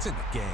It's in the game.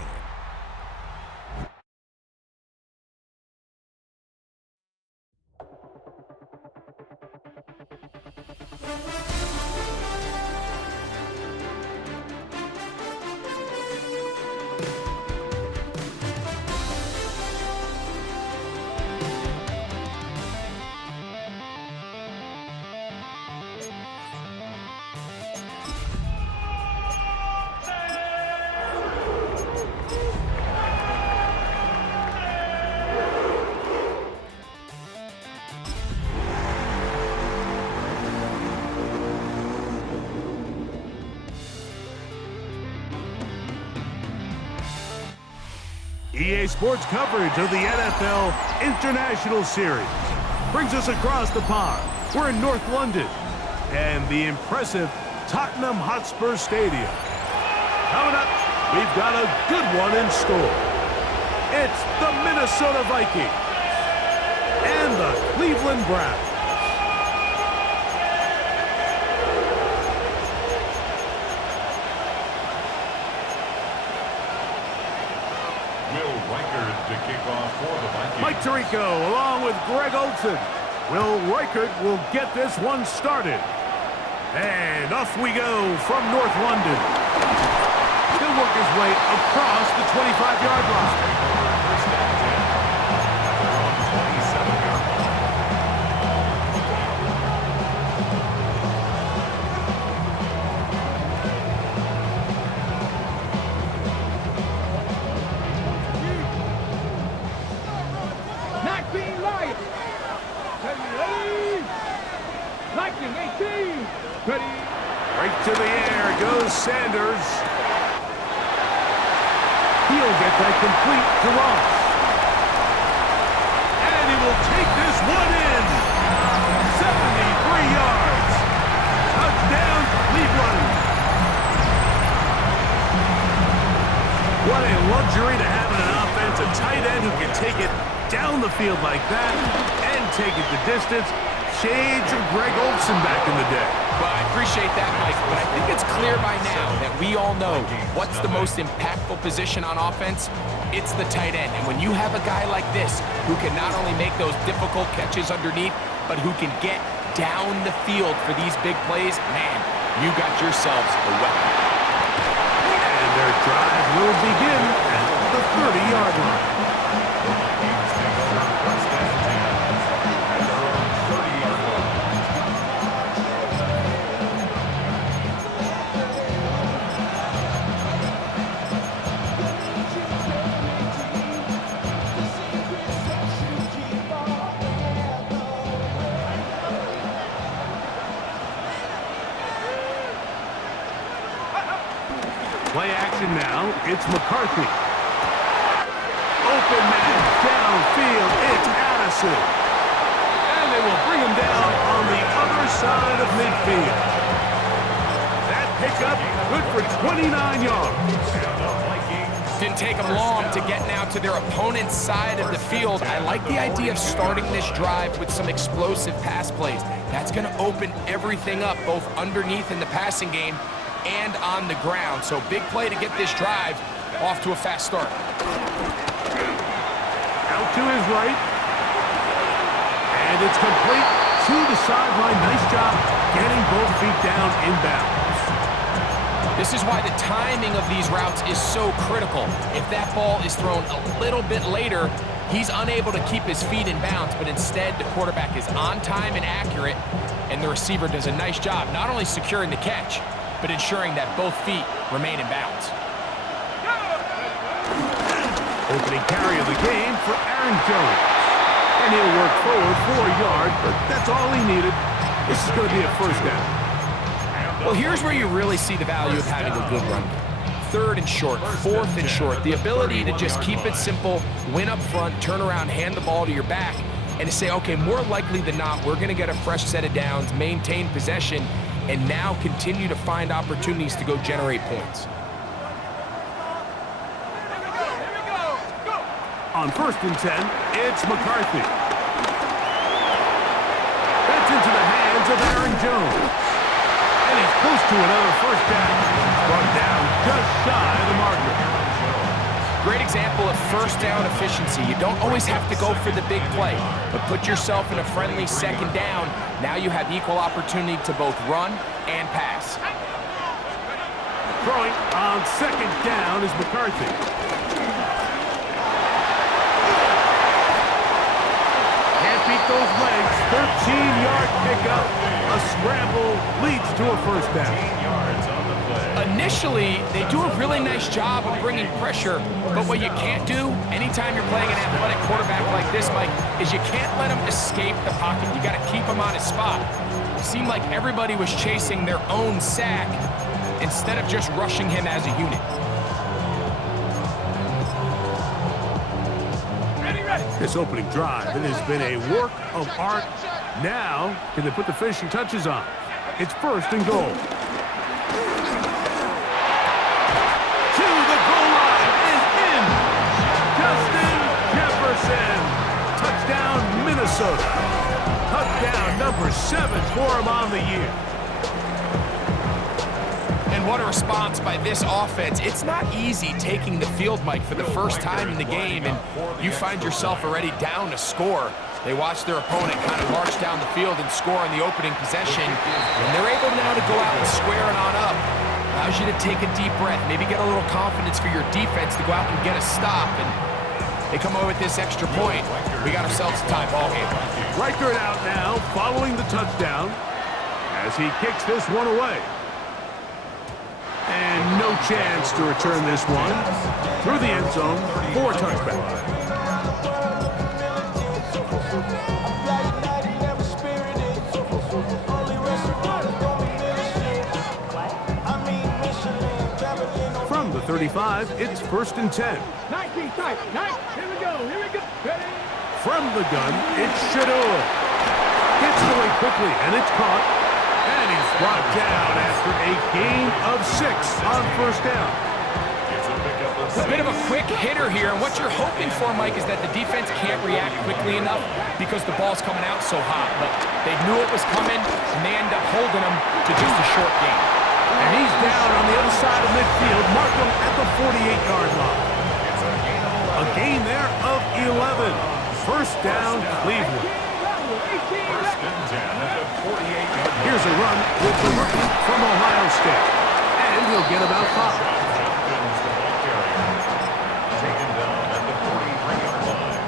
EA Sports coverage of the NFL International Series brings us across the pond. We're in North London and the impressive Tottenham Hotspur Stadium. Coming up, we've got a good one in store. It's the Minnesota Vikings and the Cleveland Browns. Mike Tirico along with Greg Olsen. Will Reichert will get this one started. And off we go from North London. He'll work his way across the 25-yard line. Right to the air goes Sanders. He'll get that complete to Ross. And he will take this one in. 73 yards. Touchdown, Cleveland. What a luxury to have in an offense, a tight end who can take it down the field like that and take it the distance. Shades of Greg Olsen back in the day. Well, I appreciate that, Mike, but I think it's clear by now that we all know what's the most impactful position on offense. It's the tight end. And when you have a guy like this who can not only make those difficult catches underneath, but who can get down the field for these big plays, man, you got yourselves a weapon. And their drive will begin at the 30-yard line. Play action now. It's McCarthy. Open man downfield. It's Addison. And they will bring him down on the other side of midfield. That pickup good for 29 yards. Didn't take them long to get now to their opponent's side of the field. I like the idea of starting this drive with some explosive pass plays. That's going to open everything up, both underneath in the passing game and on the ground. So big play to get this drive off to a fast start. Out to his right. And it's complete to the sideline. Nice job getting both feet down in bounds. This is why the timing of these routes is so critical. If that ball is thrown a little bit later, he's unable to keep his feet in bounds, but instead the quarterback is on time and accurate, and the receiver does a nice job not only securing the catch, but ensuring that both feet remain in bounds. Opening carry of the game for Aaron Jones. And he'll work forward 4 yards, but that's all he needed. This is going to be a first down. Well, here's where you really see the value of having a good run game. 3rd and short, 4th and short. The ability to just keep it simple, win up front, turn around, hand the ball to your back, and to say, okay, more likely than not, we're going to get a fresh set of downs, maintain possession, and now continue to find opportunities to go generate points. On 1st and 10, it's McCarthy. That's into the hands of Aaron Jones. And he's close to another first down. Brought down just shy of the marker. great example of first down efficiency. You don't always have to go for the big play, but put yourself in a friendly second down. Now you have equal opportunity to both run and pass. Throwing on second down is McCarthy. Can't beat those legs. 13-yard pickup. A scramble leads to a first down. Initially, they do a really nice job of bringing pressure, but what you can't do anytime you're playing an athletic quarterback like this, Mike, is you can't let him escape the pocket. You got to keep him on his spot. It seemed like everybody was chasing their own sack instead of just rushing him as a unit. This opening drive, it has been a work of art. Now, can they put the finishing touches on? It's first and goal. To the goal line and in. Justin Jefferson. Touchdown, Minnesota. Touchdown number 7 for him on the year. And what a response by this offense. It's not easy taking the field, Mike, for the first time in the game, and you find yourself already down to score. They watch their opponent kind of march down the field and score on the opening possession, and they're able now to go out and square it on up. Allows you to take a deep breath, maybe get a little confidence for your defense to go out and get a stop, and they come away with this extra point. We got ourselves a tie ball game. Riker out now, following the touchdown, as he kicks this one away. And no chance to return this one through the end zone for a touchback. From the 35, it's first and 10. 19 tight. Here we go. Ready? From the gun, it's Shador. Gets it away quickly, and it's caught. And he's brought down after a gain of 6 on first down. A bit of a quick hitter here, and what you're hoping for, Mike, is that the defense can't react quickly enough because the ball's coming out so hot. But they knew it was coming, and they end up holding him to just a short gain. And he's down on the other side of midfield. Mark him at the 48-yard line. A gain there of 11. First down, Cleveland. Here's a run with the rookie from Ohio State. And he'll get about 5. Taken down at the 43-yard line.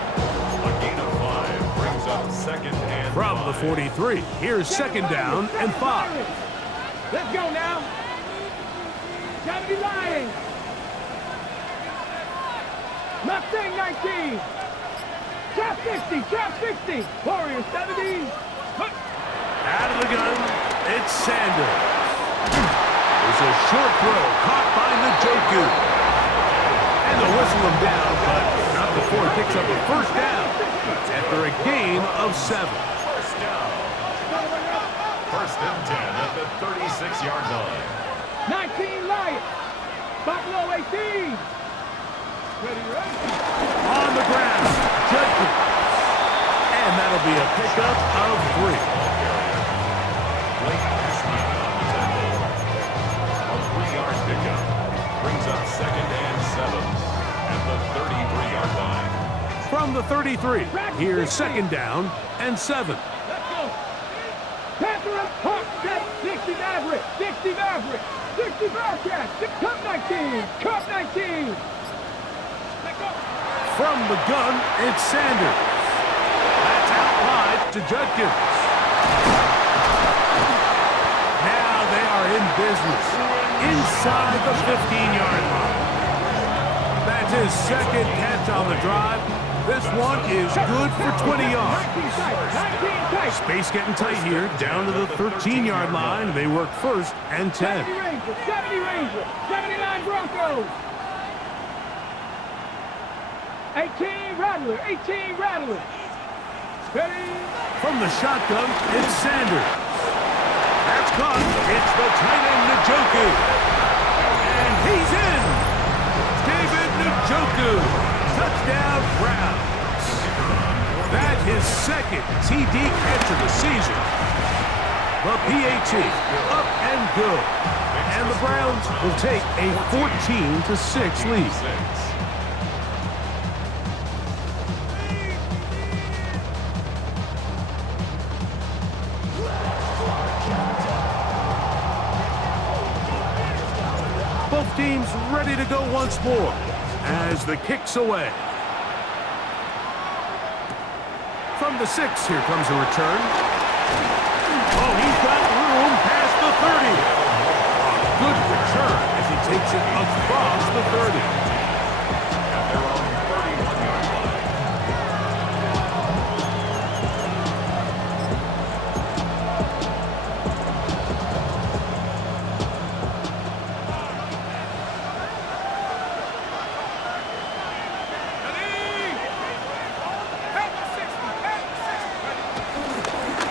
A gain of 5 brings up second and From the 43, here's second down and 5. Let's go now. Gotta be lying. Mustang 19. Trap 60. Warrior 70. Out of the gun, it's Sanders. There's a short throw caught by Njoku. And they'll whistle him down, but not before he picks up a first down after a gain of 7. first down. First and 10 at the 36-yard line. 19 Lions. Buffalo 18. Ready. On the ground, Judkins. And that'll be a pickup of 3. A 3-yard pickup brings up second and 7 at the 33-yard line. From the 33, here's second down and 7. Let's go. Panther and Hawk set. 60 Maverick. 60 Bearcat. Cup 19. Let's go. From the gun, it's Sanders. That's out wide to Judkins. Now they are in business inside the 15-yard line. That's his second catch on the drive. This one is good for 20 yards. 19 tight. Space getting tight here, down to the 13-yard line. They work first and 10. 70 Rangers. 79 Broncos. 18 Rattler. Ready. From the shotgun, it's Sanders. That's caught. It's the tight end, Njoku. And he's in. David Njoku. Touchdown, Browns. That's his second TD catch of the season. The PAT, up and good. And the Browns will take a 14-6 lead. team's ready to go once more as the kick's away. From the 6, here comes a return. Oh, he's got room past the 30. A good return as he takes it across the 30. At their own 31-yard line.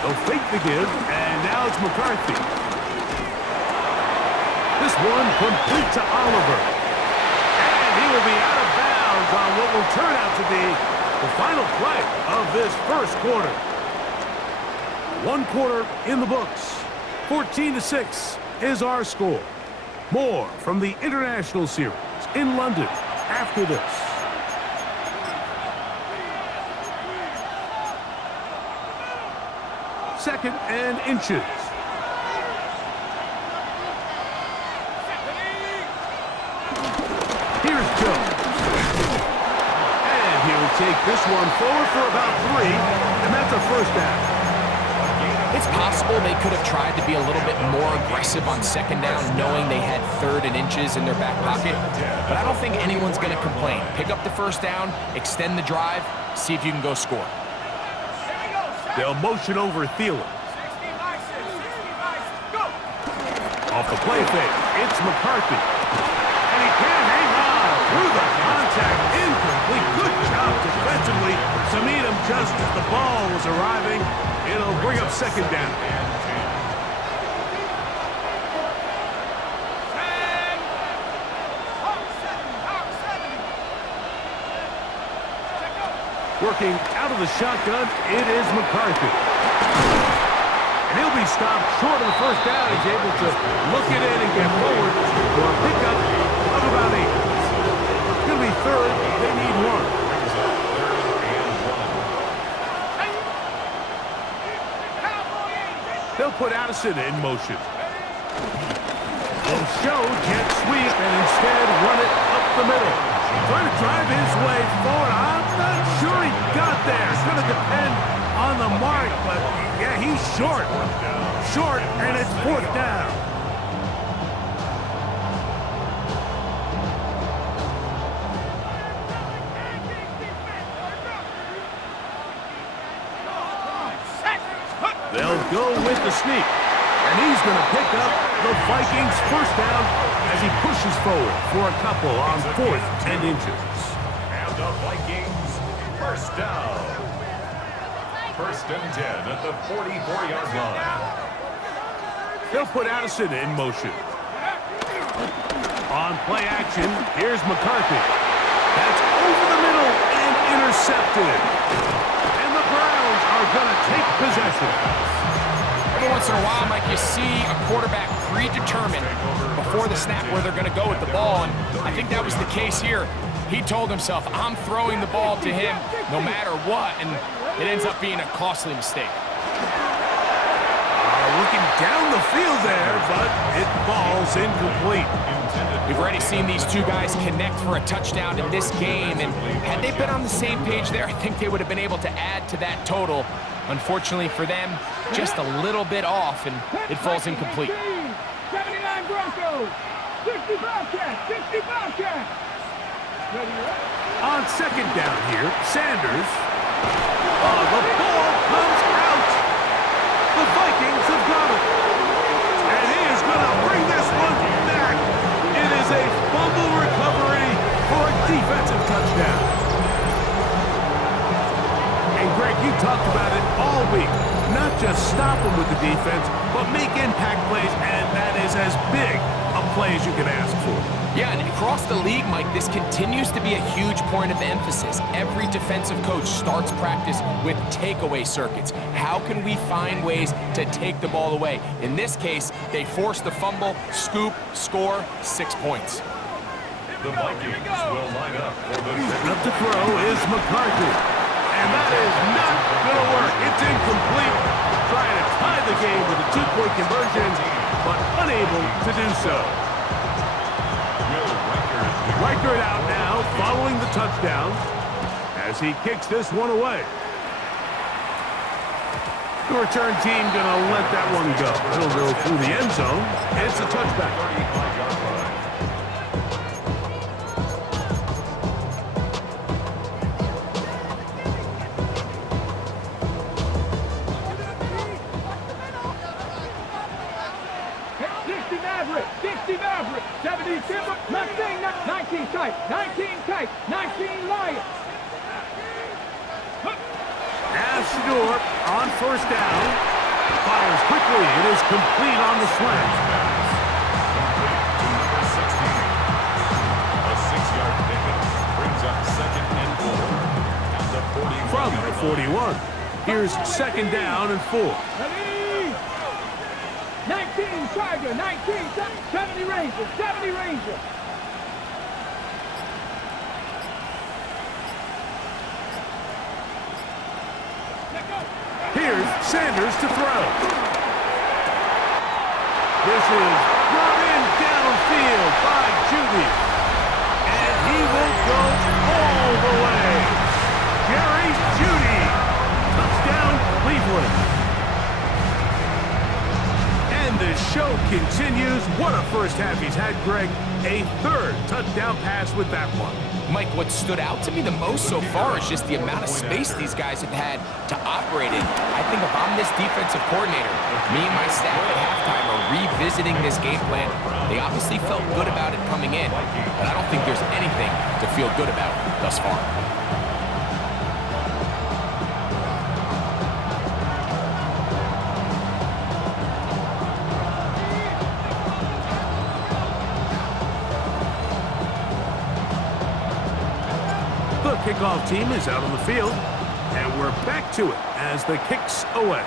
They'll fake the give, and now it's McCarthy. This one complete to Oliver. And he will be out of bounds on what will turn out to be the final play of this first quarter. 1 quarter in the books. 14-6 is our score. More from the International Series in London after this. Second and inches. Here's Jones. And he'll take this one forward for about 3, and that's a first down. It's possible they could have tried to be a little bit more aggressive on second down, knowing they had 3rd and inches in their back pocket. But I don't think anyone's going to complain. Pick up the first down, extend the drive, see if you can go score. They'll motion over Thielen. Off the play fake, it's McCarthy. And he can't hang on through the contact. Incomplete. Good job defensively to meet him just as the ball was arriving. It'll bring up second down. Working out of the shotgun, it is McCarthy. And he'll be stopped short of the first down. He's able to look it in and get forward for a pickup of about 8. It's going to be 3rd. They need 1. They'll put Addison in motion. They'll show jet sweep and instead run it up the middle. Trying to drive his way forward. I'm not sure he got there. It's going to depend on the mark, but yeah, he's short. Short, and it's 4th down. They'll go with the sneak, and he's going to pick up the Vikings' first down as he pushes forward for a couple on 4th and inches. And the Vikings first down. 1st and 10 at the 44-yard line. They'll put Addison in motion. On play action, here's McCarthy. That's over the middle and intercepted. And the Browns are going to take possession. Every once in a while, Mike, you see a quarterback predetermined before the snap where they're going to go with the ball, and I think that was the case here. He told himself, I'm throwing the ball to him no matter what, and it ends up being a costly mistake. Looking down the field there, but it falls incomplete. We've already seen these two guys connect for a touchdown in this game, and had they been on the same page there, I think they would have been able to add to that total. Unfortunately for them, just a little bit off, and it falls incomplete. 79 Broncos, 60 Bobcats, 60 Bobcats. On second down here, Sanders. Oh, the ball comes out. The Vikings have got it. And he is going to bring this one back. It is a fumble recovery for a defensive touchdown. And Greg, you talked about it all week. Not just stop them with the defense, but make impact plays, and that is as big a play as you can ask for. Yeah, and across the league, Mike, this continues to be a huge point of emphasis. Every defensive coach starts practice with takeaway circuits. How can we find ways to take the ball away? In this case, they forced the fumble, scoop, score, 6 points. The Vikings will line up for the Up to throw is McCarthy. And that is not going to work. It's incomplete. Trying to tie the game with a 2-point conversion, but unable to do so. With Riker it out now, following the touchdown, as he kicks this one away. The return team gonna let that one go. It'll go through the end zone. It's a touchback. 35-yard line. Maverick, 60 Maverick, 70 Timber, 19 tight, 19 tight, 19 Lions. As Stewart on first down, fires quickly. It is complete on the slant. Complete to number 16. A 6-yard pickup brings up 2nd and 4 at the 41. From the 41. Here's 2nd down and 4. Ready? 19 Tiger, 19, 70 Ranger, 70 Ranger. Here's Sanders to throw. This is brought in downfield by Judy. And he will go all the way. Jerry Judy. Touchdown, Cleveland. And the show continues. What a first half he's had, Greg. A 3rd touchdown pass with that one. Mike, what stood out to me the most so far is just the amount of space these guys have had to operate in. I think if I'm this defensive coordinator, me and my staff at halftime are revisiting this game plan. They obviously felt good about it coming in, but I don't think there's anything to feel good about thus far. The kickoff team is out on the field, and we're back to it as the kick's away.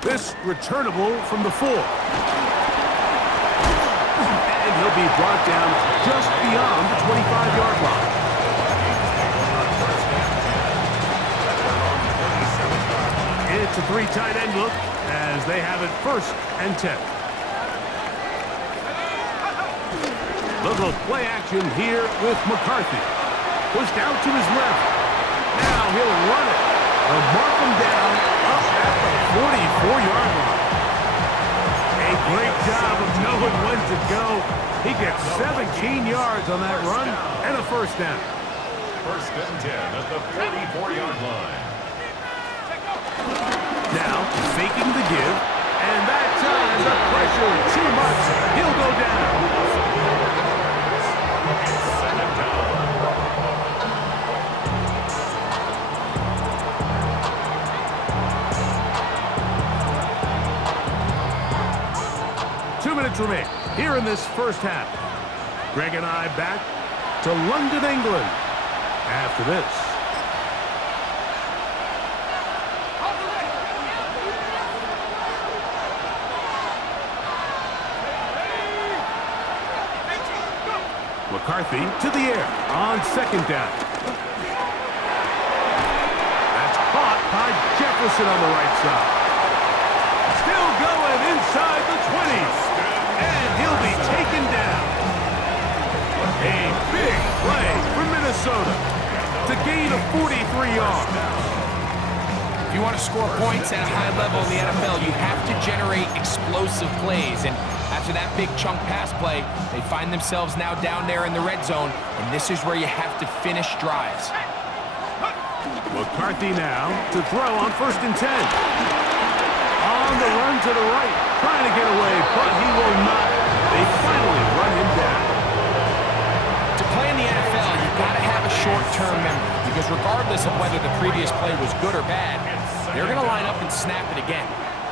This returnable from the 4. And he'll be brought down just beyond the 25-yard line. It's a 3 tight end look as they have it 1st and 10. Little play action here with McCarthy. Pushed out to his left. Now he'll run it. They'll mark him down up at the 44-yard line. A great job of knowing when to go. He gets 17 yards on that run and a 1st down. 1st and 10 at the 44-yard line. Now faking the give. And that time the pressure too much. He'll go down. 2nd down. Remain here in this first half. Greg and I back to London, England after this. McCarthy to the air on 2nd down. That's caught by Jefferson on the right side. Still going inside the 20. And he'll be taken down. A big play for Minnesota to gain a 43 yards. If you want to score points at a high level in the NFL, you have to generate explosive plays. And after that big chunk pass play, they find themselves now down there in the red zone. And this is where you have to finish drives. McCarthy now to throw on 1st and 10. On the run to the right, trying to get away, but he will not. They finally run him down. To play in the NFL, you've got to have a short-term memory, because regardless of whether the previous play was good or bad, they're going to line up and snap it again.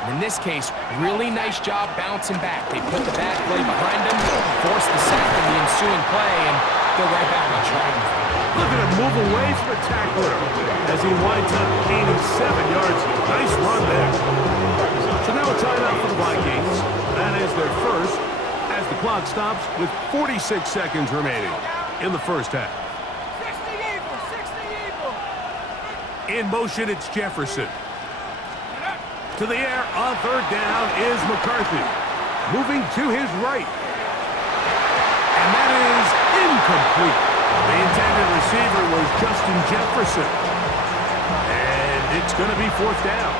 And in this case, really nice job bouncing back. They put the bad play behind them, forced the sack in the ensuing play, and they're right back on track. Look at him move away from the tackler as he winds up gaining 7 yards. Nice run there. So now a timeout for the Vikings. That is their 1st as the clock stops with 46 seconds remaining in the first half. 60 Eagle. In motion, it's Jefferson. To the air on 3rd down is McCarthy. Moving to his right. And that is incomplete. The intended receiver was Justin Jefferson. And it's going to be fourth down.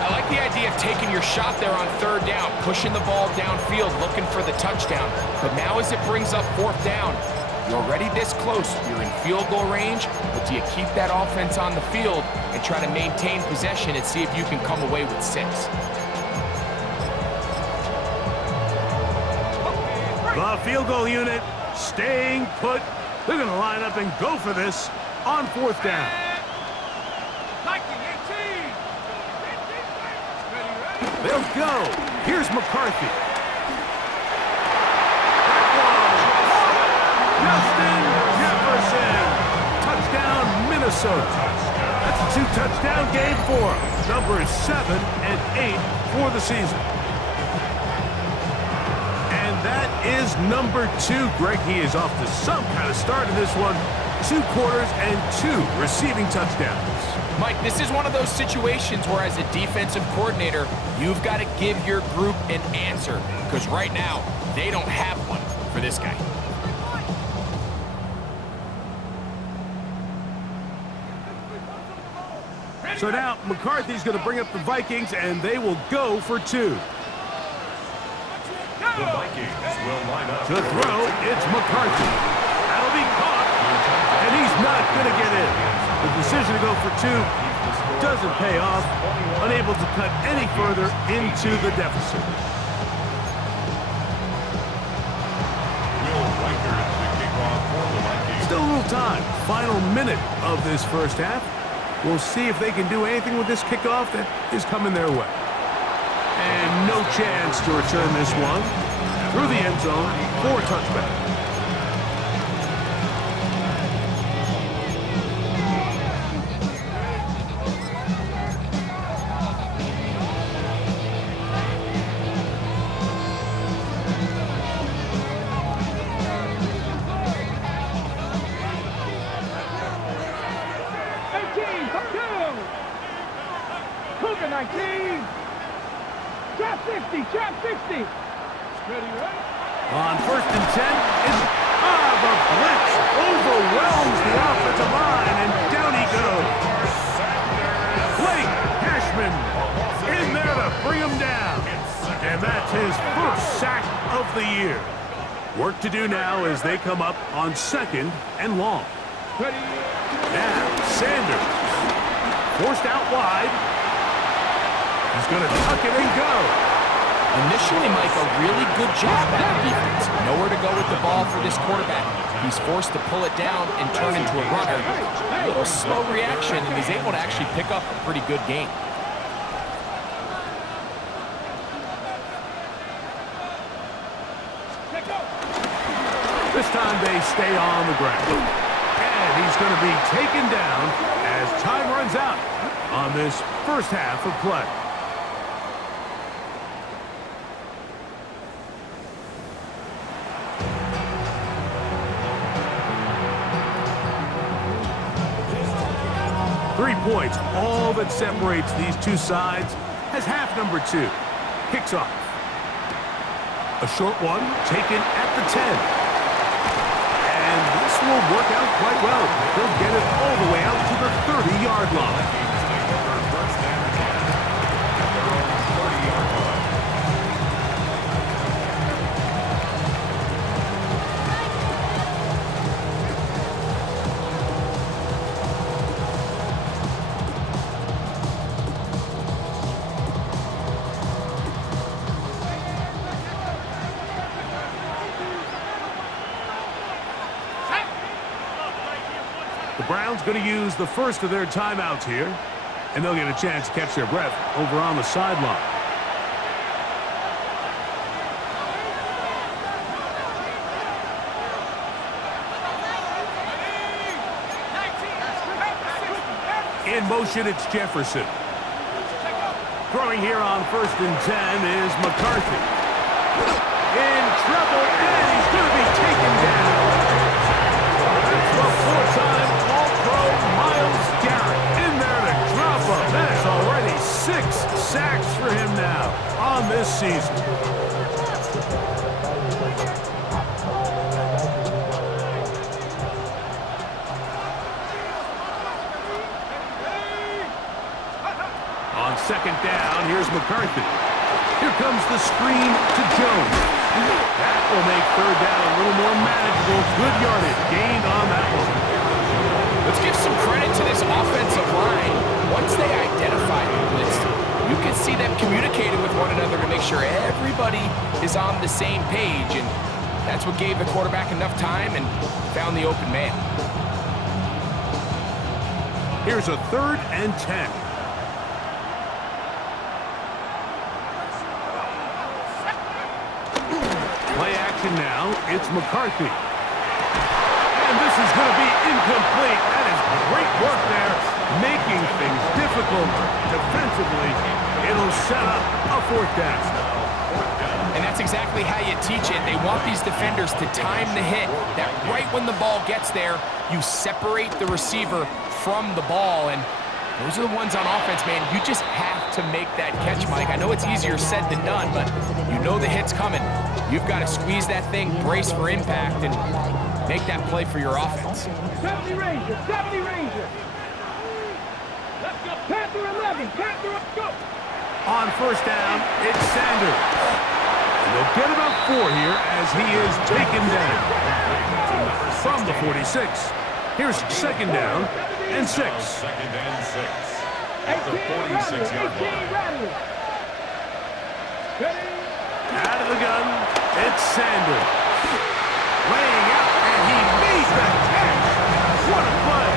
I like the idea of taking your shot there on third down, pushing the ball downfield, looking for the touchdown. But now as it brings up fourth down, you're already this close. You're in field goal range, but do you keep that offense on the field and try to maintain possession and see if you can come away with 6? The field goal unit staying put. They're going to line up and go for this on fourth down. They'll go. Here's McCarthy. That one. Justin Jefferson. Touchdown, Minnesota. That's a 2-touchdown game for him. Numbers 7 and 8 for the season. And that is number 2. Greg, he is off to some kind of start in this one. 2 quarters and 2 receiving touchdowns. Mike, this is one of those situations where as a defensive coordinator, you've got to give your group an answer, because right now, they don't have one for this guy. So now McCarthy's going to bring up the Vikings, and they will go for 2. The Vikings will line up. To throw, it's McCarthy. That'll be caught, and he's not going to get in. The decision to go for 2 doesn't pay off, unable to cut any further into the deficit. Will Riker is the kickoff for the Vikings. Still a little time. Final minute of this first half. We'll see if they can do anything with this kickoff that is coming their way. And no chance to return this one through the end zone for a touchback. Trap 60. Ready? On first and 10, the blitz overwhelms the offensive line, and down he goes. Blake Cashman in there to bring him down. And that's his first sack of the year. Work to do now as they come up on second and long. Now, Sanders forced out wide. He's going to tuck it and go. Initially, Mike, a really good job by the defense. Nowhere to go with the ball for this quarterback. He's forced to pull it down and turn into a runner. A little slow reaction, and he's able to actually pick up a pretty good game. This time they stay on the ground. And he's going to be taken down as time runs out on this first half of play. Points, all that separates these two sides, as half number 2 kicks off. A short one taken at the 10. And this will work out quite well. They'll get it all the way out to the 30-yard line. The Browns going to use the first of their timeouts here, and they'll get a chance to catch their breath over on the sideline. In motion, it's Jefferson. Throwing here on first and 10 is McCarthy. In trouble, and he's going to be taken down. That's the 4-time All-Pro Myles Garrett in there to drop him. That's already 6 sacks for him now on this season. second down. Here's McCarthy. Here comes the screen to Jones. That will make third down a little more manageable. Good yardage gained on that one. Let's give some credit to this offensive line. Once they identified the blitz, you can see them communicating with one another to make sure everybody is on the same page, and that's what gave the quarterback enough time and found the open man. Here's a 3rd and 10. Play action now. It's McCarthy. And this is going to be incomplete. That is great work there, making things difficult defensively. It'll set up a 4th down. And that's exactly how you teach it. They want these defenders to time the hit, that right when the ball gets there, you separate the receiver from the ball. And those are the ones on offense, man. You just have to make that catch, Mike. I know it's easier said than done, but you know the hit's coming. You've got to squeeze that thing, brace for impact, and make that play for your offense. 70 Rangers, 70 Rangers. Let's go. Panther 11, Panther, go. On 1st down, it's Sanders. And they'll get about 4 here as he is taken down. From the 46, here's 2nd down and 6. 2nd and 6 at the 46-yard line. Out of the gun, it's Sanders. Laying out, and he made that catch. What a play.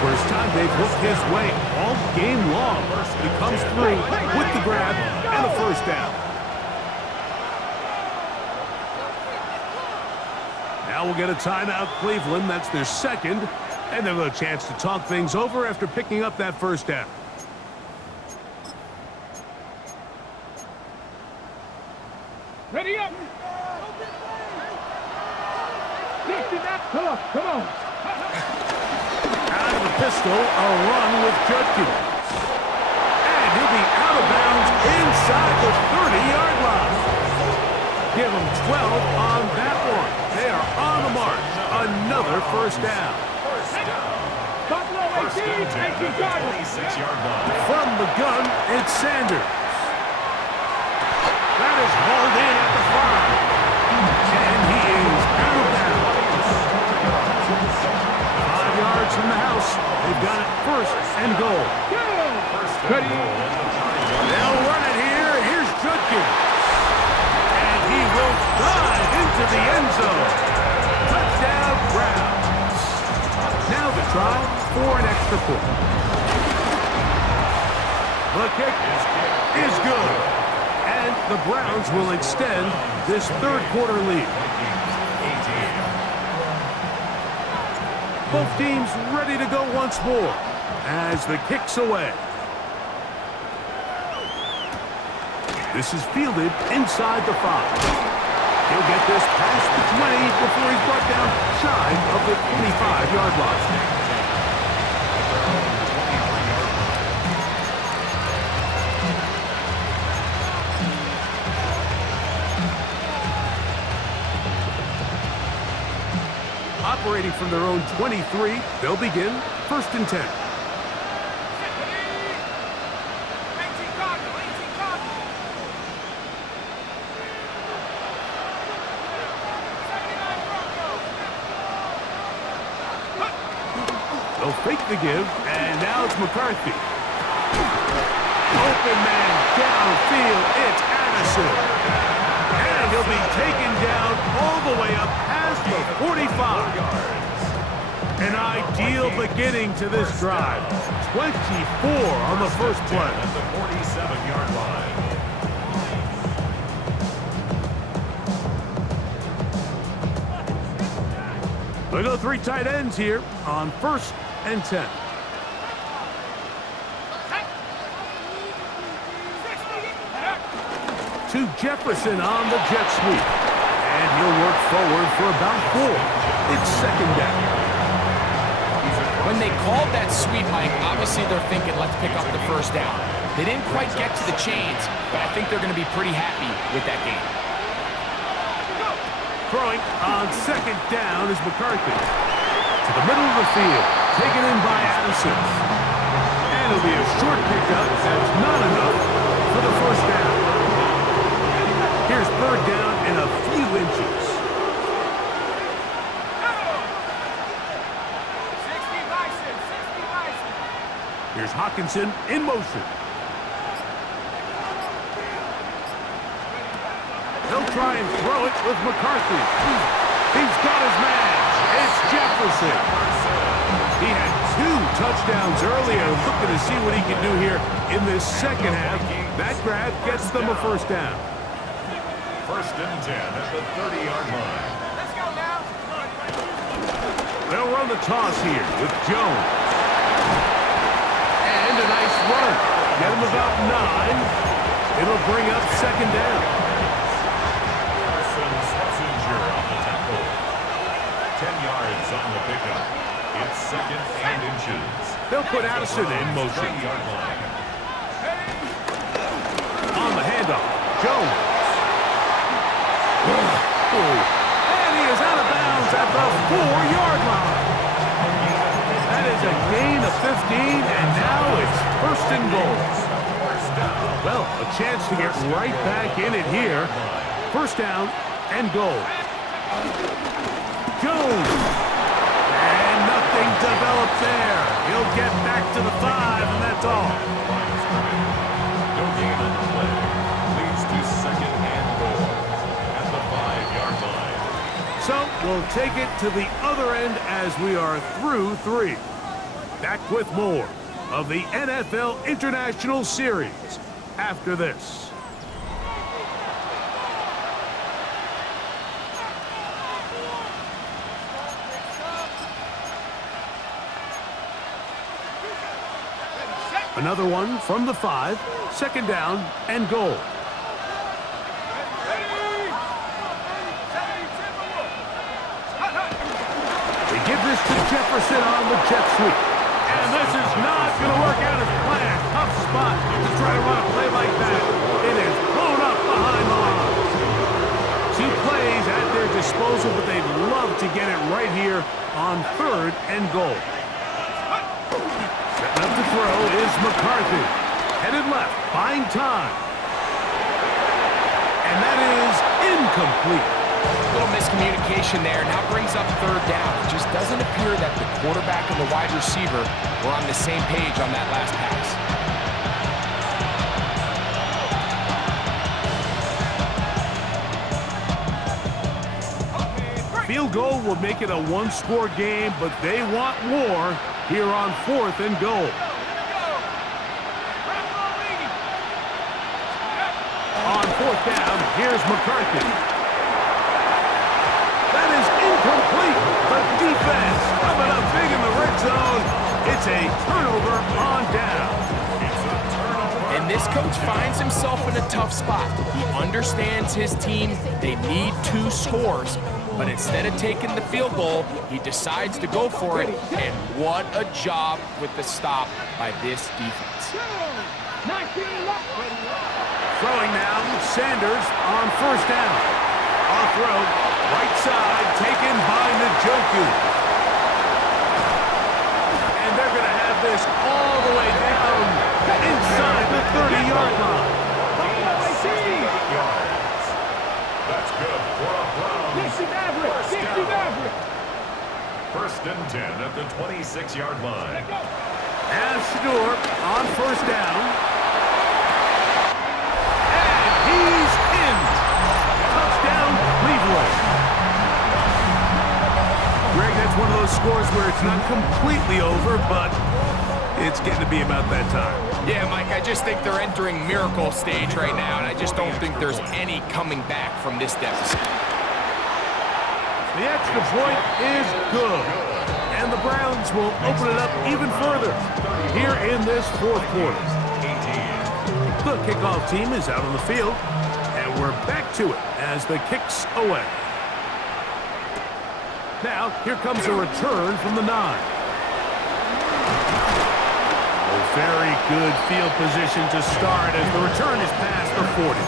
First time they've hooked his way all game long. He comes through with the grab and a 1st down. Now we'll get a timeout, Cleveland. That's their 2nd. And they'll have a chance to talk things over after picking up that 1st down. Ready up. Come on, come on. Out of the pistol, a run with Judkins. And he'll be out of bounds inside the 30-yard line. Give them 12 on that one. They are on the march. Another 1st down. Buffalo 18, 26-yard line. From the gun, it's Sanders. That is hauled in at the 5. And he is out of bounds. 5 yards from the house. They've got it 1st and goal. Ready. They'll run it here. Here's Judkins. And he will dive into the end zone. Touchdown, Browns. Now the try for an extra point. The kick is good. And the Browns will extend this 3rd quarter lead. Both teams ready to go once more as the kick's away. This is fielded inside the 5. He'll get this past the 20 before he's brought down shy of the 25-yard line. Operating from their own 23, they'll begin 1st and 10. They'll fake the give, and now it's McCarthy. Open man downfield, it's Addison. And he'll be taken down all the way up past the 45. An ideal beginning to this drive. 24 on the first play. At the 47-yard line. They go 3 tight ends here on 1st and 10. To Jefferson on the jet sweep. And he'll work forward for about 4. It's 2nd down. When they called that sweep, Mike, obviously they're thinking, let's pick up the 1st down. They didn't quite get to the chains, but I think they're going to be pretty happy with that game. Throwing on 2nd down is McCarthy. To the middle of the field, taken in by Addison. And it'll be a short pickup. That's not enough for the first down. Here's third down in a few inches. Here's Hawkinson in motion. He'll try and throw it with McCarthy. He's got his man. It's Jefferson. He had 2 touchdowns earlier. Looking to see what he can do here in this second half. That grab gets them a first down. First and 10 at the 30-yard line. Let's go now. They'll run the toss here with Jones. And a nice run. Get him about 9. It'll bring up second down. Carson Switzinger on the tackle. 10 yards on the pickup. It's second and inches. They'll put Addison in motion. 20-yard line. On the handoff, Jones. And he is out of bounds at the 4-yard line. That is a gain of 15, and now it's first and goal. Well, a chance to get right back in it here. First down and goal. Jones. And nothing developed there. He'll get back to the 5, and that's all. No gain on the play. Leads to second and goal at the 5-yard line. So we'll take it to the other end as we are through 3. Back with more of the NFL International Series after this. Another one from the 5, second down and goal. They give this to Jefferson on the jet sweep. And this is not going to work out as planned. Tough spot to try to run a play like that. It is blown up behind the line. 2 plays at their disposal, but they'd love to get it right here on third and goal. Setting up to throw is McCarthy. Headed left, buying time. And that is incomplete. A little miscommunication there. Now brings up third down. It just doesn't appear that the quarterback and the wide receiver were on the same page on that last pass. Field goal will make it a 1-score game, but they want more here on fourth and goal. On fourth down, here's McCarthy. That is incomplete. The defense coming up big in the red zone. It's a turnover on down. And this coach finds himself in a tough spot. He understands his team. They need 2 scores. But instead of taking the field goal, he decides to go for it. And what a job with the stop by this defense. Throwing now, Sanders on first down. Off road, right side, taken by Njoku. And they're going to have this all the way down inside the 30-yard line. That's good for a Browns. 60 Maverick, 60 Maverick. First and 10 at the 26-yard line. And Shador on first down. And he's in. Touchdown, Cleveland. Greg, that's one of those scores where it's not completely over, but it's getting to be about that time. Yeah, Mike, I just think they're entering miracle stage right now, and I just don't think there's any coming back from this deficit. The extra point is good, and the Browns will open it up even further here in this fourth quarter. The kickoff team is out on the field, and we're back to it as the kick's away. Now, here comes a return from the 9. Very good field position to start as the return is past the 40.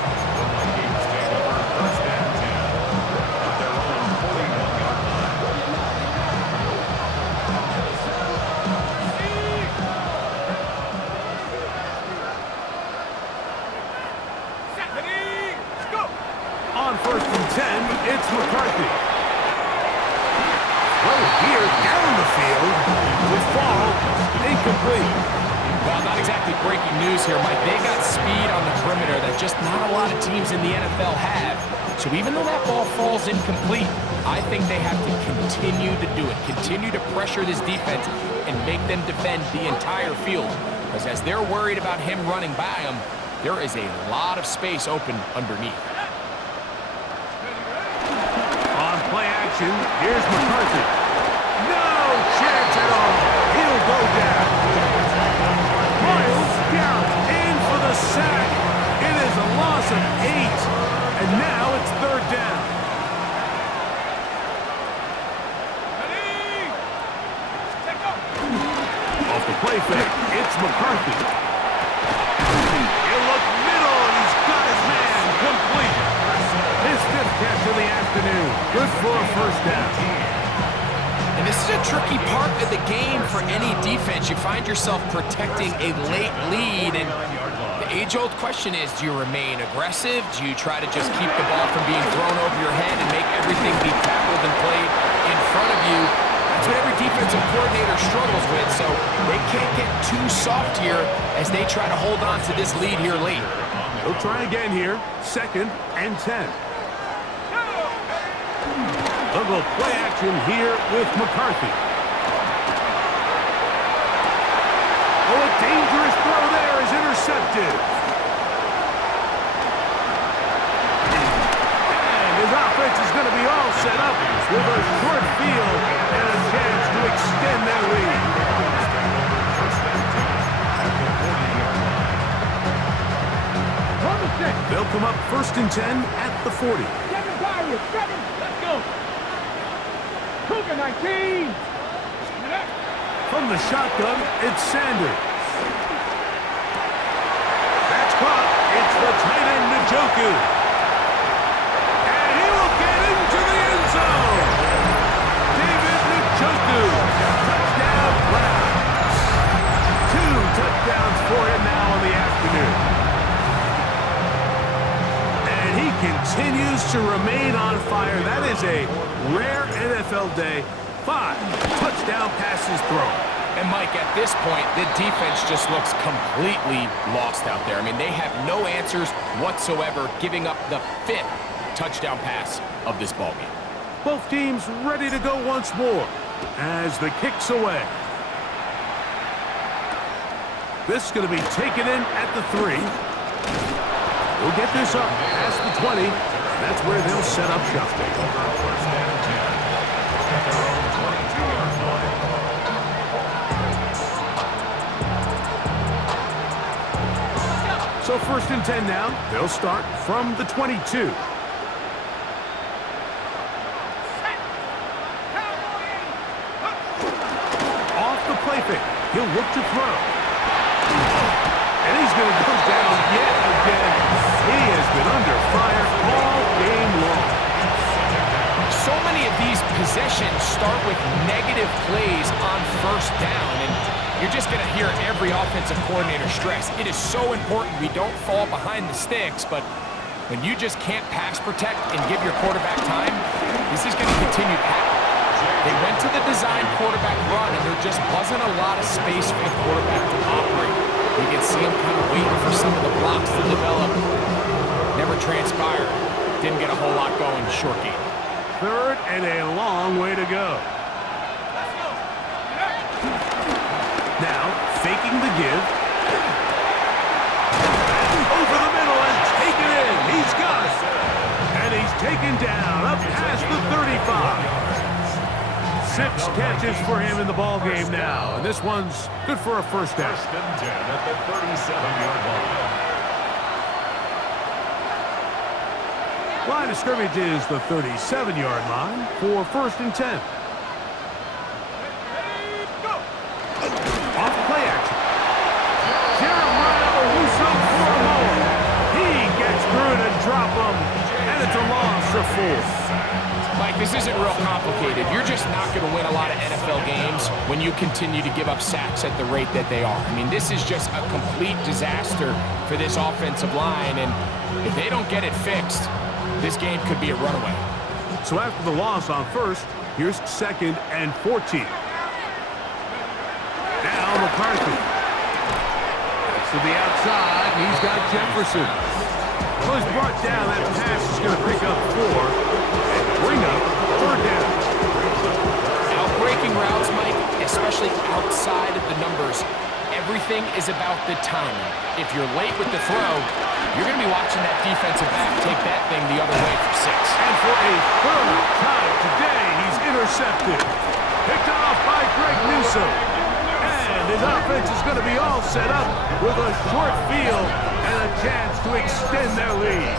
On 1st and 10, it's McCarthy. Well, here, down the field, with fall, incomplete. Well, not exactly breaking news here, Mike. They got speed on the perimeter that just not a lot of teams in the NFL have. So even though that ball falls incomplete, I think they have to continue to do it, continue to pressure this defense and make them defend the entire field. Because as they're worried about him running by them, there is a lot of space open underneath. On play action, here's McCarthy. No chance at all. He'll go down. Miles Garrett in for the sack. It is a loss of 8. And now it's 3rd down. Off the play fake, it's McCarthy. He'll look middle, and he's got his man complete. His 5th catch of the afternoon. Good for a 1st down. And this is a tricky part of the game for any defense. You find yourself protecting a late lead, and the age-old question is, do you remain aggressive? Do you try to just keep the ball from being thrown over your head and make everything be tackled and played in front of you? That's what every defensive coordinator struggles with, so they can't get too soft here as they try to hold on to this lead here late. They'll try again here. 2nd and 10. They'll go play action here with McCarthy. Oh, a dangerous throw there is intercepted. And his offense is going to be all set up with a short field and a chance to extend their lead. They'll come up 1st and 10 at the 40. 7 Pirates, 7, let's go. Cougar 19. From the shotgun, it's Sanders. That's caught. It's the tight end, Njoku. And he will get into the end zone. David Njoku. Touchdown, Browns. 2 touchdowns for him now on the afternoon. And he continues to remain on fire. That is a rare NFL day. 5 touchdown passes thrown. And Mike, at this point, the defense just looks completely lost out there. I mean, they have no answers whatsoever, giving up the 5th touchdown pass of this ballgame. Both teams ready to go once more as the kick's away. This is going to be taken in at the 3. We'll get this up past the 20. That's where they'll set up shop. So 1st and 10 now. They'll start from the 22. Off the play fake. He'll look to throw. And he's going to go down yet again. He has been under fire all game long. So many of these possessions start with negative plays on 1st down, and you're just going to hear every offensive coordinator stress. It is so important we don't fall behind the sticks, but when you just can't pass protect and give your quarterback time, this is going to continue to happen. They went to the design quarterback run, and there just wasn't a lot of space for the quarterback to operate. You can see him kind of waiting for some of the blocks to develop. Never transpired. Didn't get a whole lot going short game. 3rd and a long way to go. Now, faking the give. Over the middle and taken in. He's got it. And he's taken down up past the 35. 6 catches for him in the ball game now. And this one's good for a 1st down. 1st and 10 at the 37-yard line. Line of scrimmage is the 37-yard line for 1st and 10. Off play action. Jeremiah Owusu-Koramoah. He gets through to drop him, and it's a loss of 4. Mike, this isn't real complicated. You're just not going to win a lot of NFL games when you continue to give up sacks at the rate that they are. I mean, this is just a complete disaster for this offensive line, and if they don't get it fixed, this game could be a runaway. So after the loss on first, here's 2nd and 14. Now McCarthy. To the outside, and he's got Jefferson. Well, he's brought down. That pass is going to pick up 4 and bring up 3rd down. Outbreaking routes, Mike, especially outside of the numbers, everything is about the timing. If you're late with the throw, you're going to be watching that defensive back take that thing the other way for 6. And for a 3rd time today, he's intercepted. Picked off by Greg Newsome. And his offense is going to be all set up with a short field and a chance to extend their lead.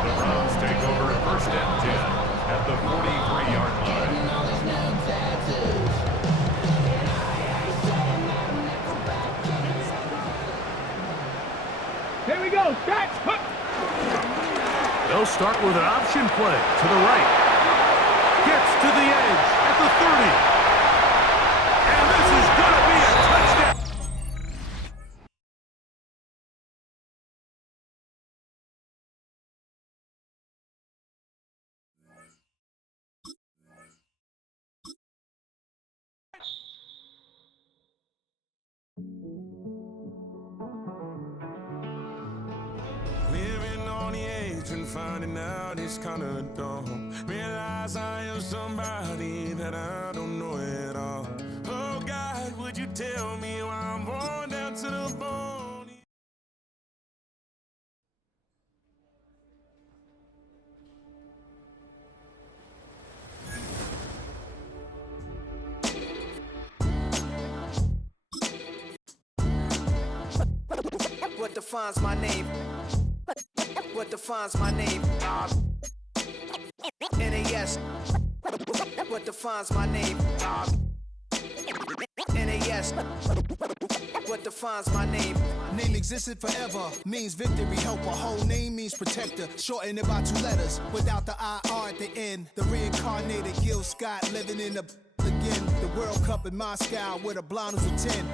The Browns take over 1st and 10 at the 43-yard line. Here we go. Catch. They'll start with an option play to the right. Gets to the edge at the 30. And this is going to be a touchdown. Living on the edge and finding out it's kinda dumb. Realize I am somebody that I don't know at all. Oh God, would you tell me why I'm born down to the bone? What defines my name? What defines my name? NAS. What defines my name? NAS. What defines my name? Name existed forever, means victory, helper. Whole name means protector, shortened it by 2 letters, without the IR at the end. The reincarnated Gil Scott living in the again. The World Cup in Moscow with a blonde who's a 10.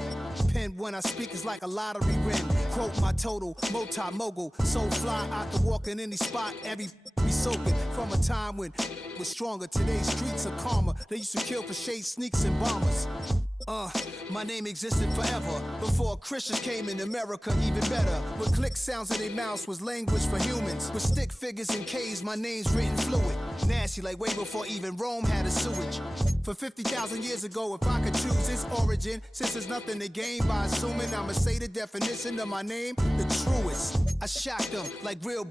Pen when I speak is like a lottery win. Quote my total, multi-mogul, so fly I can walk in any spot, every be soaking from a time when was stronger. Today's streets are calmer. They used to kill for shade sneaks and bombers. My name existed forever before Christians came in America, even better. With click sounds in their mouths was language for humans. With stick figures and K's, my name's written fluid. Nasty like way before even Rome had a sewage. For 50,000 years ago, if I could choose its origin, since there's nothing to gain by assuming I'ma say the definition of my name, the truest. I shocked them like real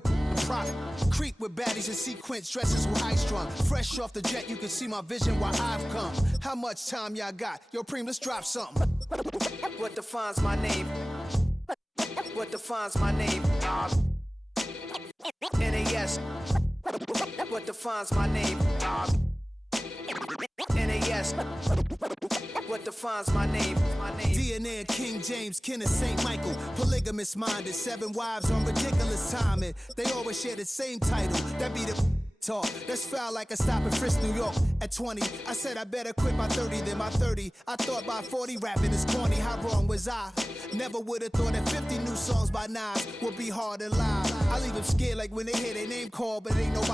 prop. Creep with baddies in sequence, dresses with high strung. Fresh off the jet, you can see my vision where I've come. How much time y'all got? Yo, Preem, let's drop something. What defines my name? What defines my name? NAS. What defines my name? NAS. What defines my name? DNA of King James, kin of St. Michael. Polygamous minded, 7 wives on ridiculous timing. They always share the same title. That be the talk. That's foul like a stop in Frisk, New York. At 20, I said I better quit by 30 than by 30. I thought by 40 rapping is corny. How wrong was I? Never would have thought that 50 new songs by Nas would be hard to live. I leave them scared like when they hear their name called, but ain't nobody.